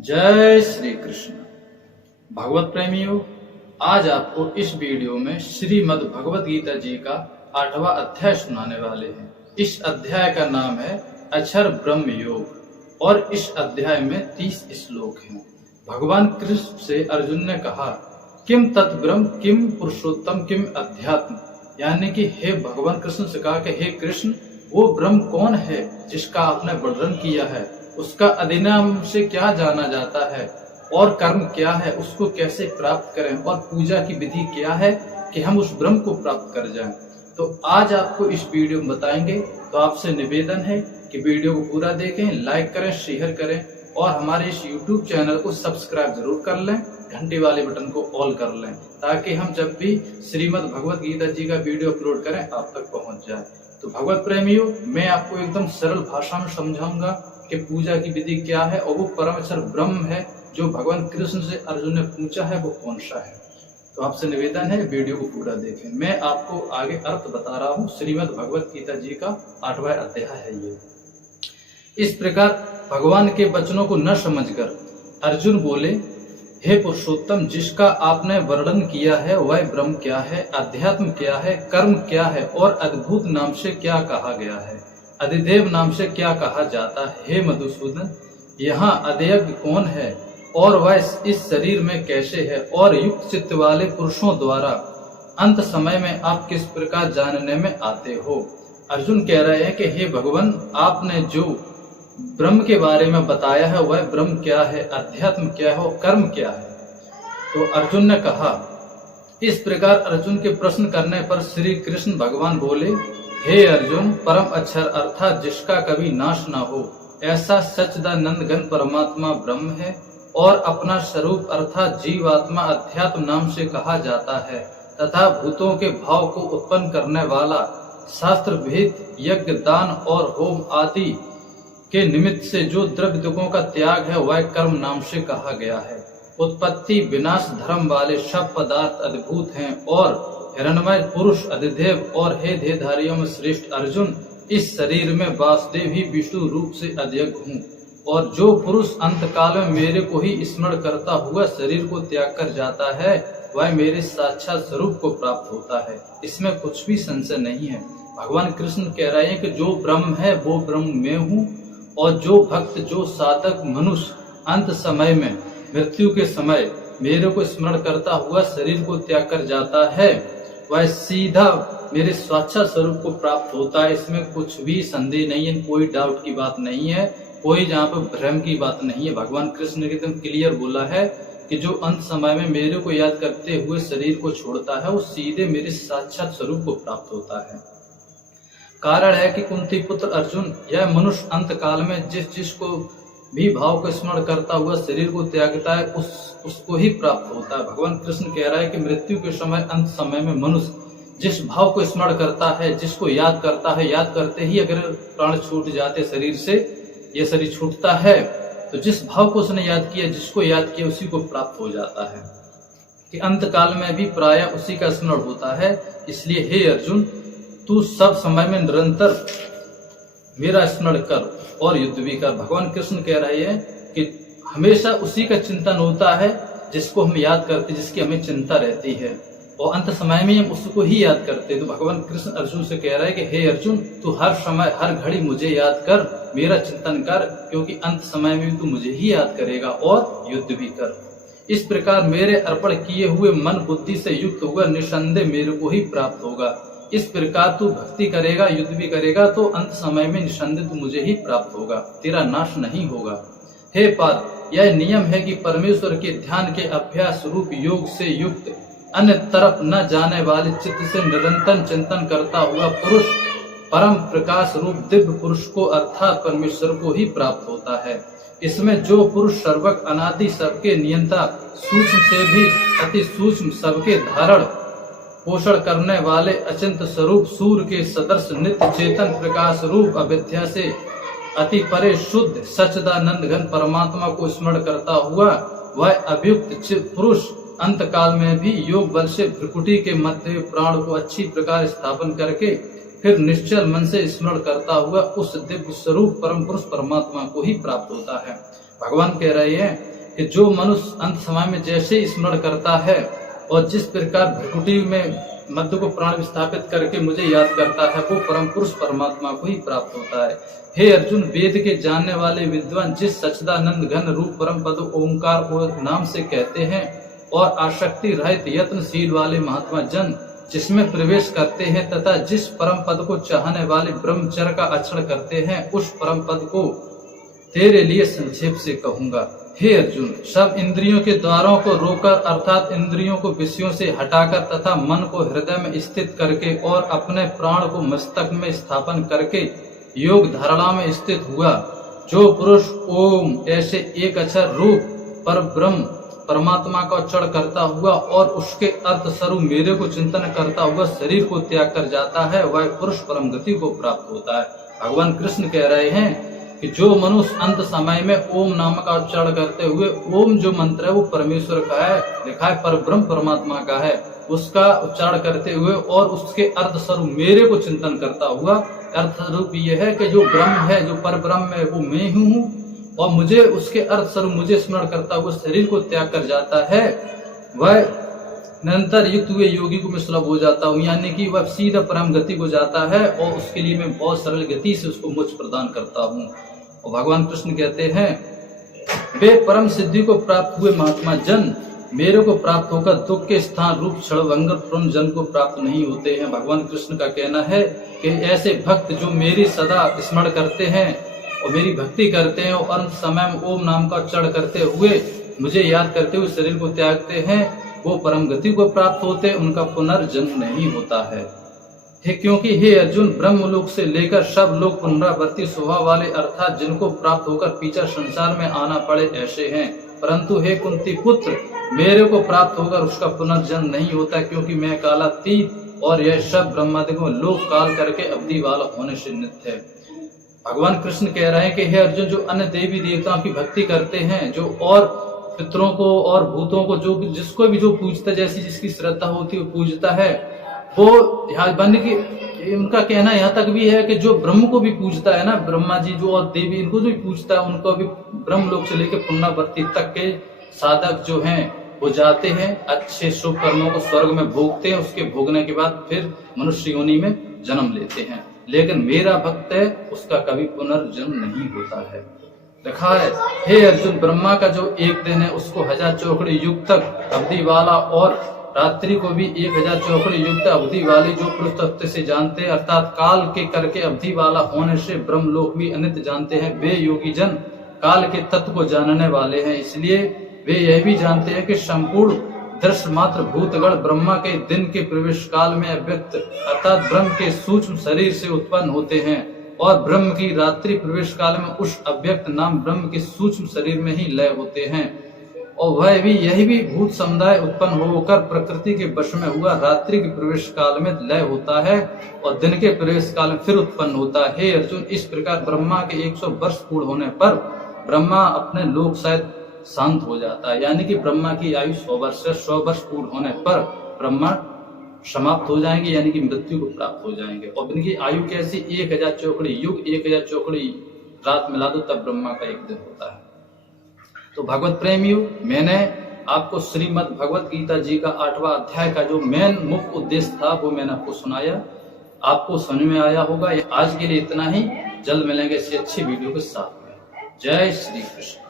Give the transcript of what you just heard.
जय श्री कृष्ण। भगवत प्रेमियों, आज आपको इस वीडियो में श्रीमद् भगवत गीता जी का 8वां अध्याय सुनाने वाले हैं। इस अध्याय का नाम है अक्षर ब्रह्म योग और इस अध्याय में 30 श्लोक हैं। भगवान कृष्ण से अर्जुन ने कहा, किम तत् ब्रह्म, किम पुरुषोत्तम, किम अध्यात्म। यानी कि हे भगवान कृष्ण से कहा कि हे कृष्ण, वो ब्रह्म कौन है जिसका आपने वर्णन किया है, उसका अधिनाम से क्या जाना जाता है और कर्म क्या है, उसको कैसे प्राप्त करें और पूजा की विधि क्या है कि हम उस ब्रह्म को प्राप्त कर जाएं। तो आज आपको इस वीडियो में बताएंगे। तो आपसे निवेदन है कि वीडियो को पूरा देखें, लाइक करें, शेयर करें और हमारे इस YouTube चैनल को सब्सक्राइब जरूर कर लें, घंटी वाले बटन को ऑल कर लें, ताकि हम जब भी श्रीमद् भगवत गीता जी का वीडियो अपलोड करें आप तक पहुंच जाए। तो भगवत प्रेमियों, मैं आपको एकदम सरल भाषा में समझाऊंगा कि पूजा की विधि क्या है और वो परम अक्षर ब्रह्म है जो भगवान कृष्ण से अर्जुन ने पूछा है, वो कौन सा है। तो आपसे निवेदन है वीडियो को पूरा देखें। मैं आपको आगे अर्थ बता रहा हूँ। श्रीमद् भगवत गीता जी का 8वां अध्याय है ये। इस प्रकार भगवान के वचनों को न समझकर अर्जुन बोले, हे पुरुषोत्तम, जिसका आपने वर्णन किया है वह ब्रह्म क्या है, अध्यात्म क्या है, कर्म क्या है और अद्भुत नाम से क्या कहा गया है, अधिदेव नाम से क्या कहा जाता है। हे मधुसूदन, यहाँ अध्यक्ष कौन है और वह इस शरीर में कैसे है और युक्त चित्त वाले पुरुषों द्वारा अंत समय में आप किस प्रकार जानने में आते हो। अर्जुन कह रहे हैं कि हे भगवान, आपने जो ब्रह्म के बारे में बताया है वह ब्रह्म क्या है, अध्यात्म क्या है और कर्म क्या है। तो अर्जुन ने कहा, इस प्रकार अर्जुन के प्रश्न करने पर श्री कृष्ण भगवान बोले, हे अर्जुन, परम अक्षर अर्थात जिसका कभी नाश ना हो ऐसा सच्चिदानंद घन परमात्मा ब्रह्म है और अपना स्वरूप अर्थात जीवात्मा अध्यात्म नाम से कहा जाता है तथा भूतों के भाव को उत्पन्न करने वाला शास्त्र भेद यज्ञ दान और होम आदि के निमित्त से जो द्रव्यों का त्याग है वह कर्म नाम से कहा गया है। उत्पत्ति विनाश धर्म वाले सब पदार्थ अद्भुत हैं और हिरण्मय पुरुष अधिदेव और हे देहधारियों में श्रेष्ठ अर्जुन, इस शरीर में वासुदेव ही विष्णु रूप से अध्यक्ष हूँ और जो पुरुष अंत काल में मेरे को ही स्मरण करता हुआ शरीर को त्याग कर जाता है वह मेरे साक्षात स्वरूप को प्राप्त होता है। इसमें कुछ भी संशय नहीं है। भगवान कृष्ण कह रहे हैं कि जो ब्रह्म है वो ब्रह्म मैं हूँ और जो भक्त, जो साधक मनुष्य अंत समय में मृत्यु के समय मेरे को स्मरण करता हुआ शरीर को त्याग कर जाता है वह सीधा मेरे साक्षात स्वरूप को प्राप्त होता है। इसमें कुछ भी संदेह नहीं है, कोई डाउट की बात नहीं है, कोई जहाँ पर भ्रम की बात नहीं है। भगवान कृष्ण ने एकदम क्लियर बोला है कि जो अंत समय में मेरे को याद करते हुए शरीर को छोड़ता है वो सीधे मेरे साक्षात स्वरूप को प्राप्त होता है। कारण है कि कुंती पुत्र अर्जुन, यह मनुष्य अंत काल में जिसको भी भाव को स्मरण करता हुआ शरीर को त्यागता है उसको ही प्राप्त होता है। भगवान कृष्ण कह रहा है कि मृत्यु के समय अंत समय में मनुष्य जिस भाव को स्मरण करता है, जिसको याद करता है, याद करते ही अगर प्राण छूट जाते शरीर से, ये शरीर छूटता है तो जिस भाव को उसने याद किया, जिसको याद किया उसी को प्राप्त हो जाता है। कि अंत काल में भी प्राय उसी का स्मरण होता है। इसलिए हे अर्जुन, तू सब समय में निरंतर मेरा स्मरण कर और युद्ध भी कर। भगवान कृष्ण कह रहे हैं कि हमेशा उसी का चिंतन होता है जिसको हम याद करते, जिसकी हमें चिंता रहती है और अंत समय में हम उसको ही याद करते। तो भगवान कृष्ण अर्जुन से कह रहा है कि हे अर्जुन, तू हर समय हर घड़ी मुझे याद कर, मेरा चिंतन कर, क्योंकि अंत समय में तू मुझे ही याद करेगा और युद्ध भी कर। इस प्रकार मेरे अर्पण किए हुए मन बुद्धि से युक्त होगा, निसंदेह मेरे को ही प्राप्त होगा। इस प्रकार तू भक्ति करेगा, युद्ध भी करेगा तो अंत समय में निसंदेह तू मुझे ही प्राप्त होगा, तेरा नाश नहीं होगा। हे पार्थ, यह नियम है कि परमेश्वर के ध्यान के अभ्यास रूप योग से युक्त अन्य तरफ न जाने वाले चित्त से निरंतर चिंतन करता हुआ पुरुष परम प्रकाश रूप दिव्य पुरुष को अर्थात परमेश्वर को ही प्राप्त होता है। इसमें जो पुरुष सर्वक अनादि सबके नियंता, सूक्ष्म से भी अति सूक्ष्म, सबके धारण पोषण करने वाले अचिंत स्वरूप सूर्य के सदृश नित्य चेतन प्रकाश रूप अविद्या से अति परे शुद्ध सच्चिदानंद घन परमात्मा को स्मरण करता हुआ वह अभियुक्त पुरुष अंत काल में भी योग बल से भ्रुकुटी के मध्य प्राण को अच्छी प्रकार स्थापन करके फिर निश्चल मन से स्मरण करता हुआ उस दिव्य स्वरूप परम पुरुष परमात्मा को ही प्राप्त होता है। भगवान कह रहे हैं कि जो मनुष्य अंत समय में जैसे स्मरण करता है और जिस प्रकार भ्रकुटी में मध्य को प्राण विस्थापित करके मुझे याद करता है, वो परम पुरुष परमात्मा को ही प्राप्त होता है। हे अर्जुन, वेद के जानने वाले विद्वान जिस सच्चिदानंद घन रूप परम पद ओंकार को नाम से कहते हैं और आसक्ति रहित यत्नशील वाले महात्मा जन जिसमें प्रवेश करते हैं तथा जिस परम पद को चाहने वाले ब्रह्मचर्य का आचरण करते हैं, उस परम पद को तेरे लिए संक्षेप से कहूंगा। हे अर्जुन, सब इंद्रियों के द्वारों को रोकर अर्थात इंद्रियों को विषयों से हटाकर तथा मन को हृदय में स्थित करके और अपने प्राण को मस्तक में स्थापन करके योग धारणा में स्थित हुआ, जो पुरुष ओम ऐसे एक अक्षर रूप पर ब्रह्म परमात्मा का उच्चारण करता हुआ और उसके अर्थ स्वरूप मेरे को चिंतन करता हुआ शरीर को त्याग कर जाता है, वह पुरुष परम गति को प्राप्त होता है। भगवान कृष्ण कह रहे हैं कि जो मनुष्य अंत समय में ओम नाम का उच्चारण करते हुए, ओम जो मंत्र है वो परमेश्वर का है, लिखा है पर ब्रह्म परमात्मा का है, उसका उच्चारण करते हुए और उसके अर्थ स्वरूप मेरे को चिंतन करता हुआ, अर्थ स्वरूप यह है कि जो ब्रह्म है, जो पर ब्रह्म है वो मैं हूँ और मुझे उसके अर्थ स्वरूप मुझे स्मरण करता हुआ शरीर को त्याग कर जाता है, वह निरंतर युक्त हुए योगी को मैं सुलभ हो जाता हूँ, यानी कि वह सीधा परम गति को जाता है और उसके लिए मैं बहुत सरल गति से उसको मोक्ष प्रदान करता हूँ। और भगवान कृष्ण कहते हैं, वे परम सिद्धि को प्राप्त हुए महात्मा जन मेरे को प्राप्त होकर दुख के स्थान रूप क्षणभंगर परम जन को प्राप्त नहीं होते हैं। भगवान कृष्ण का कहना है कि ऐसे भक्त जो मेरी सदा स्मरण करते हैं और मेरी भक्ति करते हैं और अंत समय में ओम नाम का उच्चारण करते हुए मुझे याद करते हुए शरीर को त्यागते हैं, वो परम गति को प्राप्त होते हैं, उनका पुनर्जन्म नहीं होता है। क्योंकि हे अर्जुन, ब्रह्मलोक से लेकर सब लोग पुनरावर्ती स्वभाव वाले अर्थात जिनको प्राप्त होकर पीछा संसार में आना पड़े ऐसे हैं, परंतु हे कुंती पुत्र, मेरे को प्राप्त होकर उसका पुनर्जन्म नहीं होता, क्योंकि मैं कालातीत और यह सब ब्रह्मादिकों लोक काल करके अवधि वाला होने से नित्य है। भगवान कृष्ण कह रहे हैं कि हे अर्जुन, जो अन्य देवी देवताओं की भक्ति करते हैं, जो और पितरों को और भूतों को जो जिसको भी जो पूजता, जैसी जिसकी श्रद्धा होती है वो पूजता है, वो यहाँ बन की उनका कहना यहाँ तक भी है कि जो ब्रह्म को भी पूजता है ना, ब्रह्मा जी जो और देवी इनको जो भी पूजता है, उनको भी ब्रह्म लोक से लेकर पुनरावर्ती तक के साधक जो हैं वो जाते हैं, अच्छे शुभ कर्मों को स्वर्ग में भोगते हैं, उसके भोगने के बाद फिर मनुष्य योनि में जन्म लेते हैं। लेकिन मेरा भक्त है उसका कभी पुनर्जन्म नहीं होता है। लिखा है, हे अर्जुन, ब्रह्मा का जो एक दिन है उसको 1000 चौकड़ी युग तक अवधि वाला और रात्रि को भी 1000 चौकड़ी युग अवधि वाली जो पुरुष तत्व से जानते हैं, अर्थात काल के करके अवधि वाला होने से ब्रह्मलोक भी अनित्य जानते हैं, वे योगी जन काल के तत्व को जानने वाले हैं। इसलिए वे यह भी जानते हैं कि संपूर्ण दृश्य मात्र भूतगण ब्रह्मा के दिन के प्रवेश काल में अव्यक्त अर्थात ब्रह्म के सूक्ष्म शरीर से उत्पन्न होते हैं और ब्रह्म की रात्रि प्रवेश काल में उस अव्यक्त नाम ब्रह्म के सूक्ष्म शरीर में ही लय होते हैं। और वह भी यही भी भूत समुदाय उत्पन्न होकर प्रकृति के वश में हुआ रात्रि के प्रवेश काल में लय होता है और दिन के प्रवेश काल में फिर उत्पन्न होता है। हे अर्जुन, इस प्रकार ब्रह्मा के 100 वर्ष पूर्ण होने पर ब्रह्मा अपने लोक शायद शांत हो जाता है, यानी कि ब्रह्मा की आयु 100 वर्ष है। 100 वर्ष पूर्ण होने पर ब्रह्मा समाप्त हो जाएंगे, यानी कि मृत्यु को प्राप्त हो जाएंगे। और इनकी आयु कैसी, 1000 चौकड़ी युग 1000 चौकड़ी रात मिला दो तब ब्रह्मा का एक दिन होता है। तो भगवत प्रेमियों, मैंने आपको श्रीमद् भगवत गीता जी का 8वां अध्याय का जो मेन मुख्य उद्देश्य था वो मैंने आपको सुनाया, आपको समझ में आया होगा। आज के लिए इतना ही, जल्द मिलेंगे इसी अच्छी वीडियो के साथ में। जय श्री कृष्ण।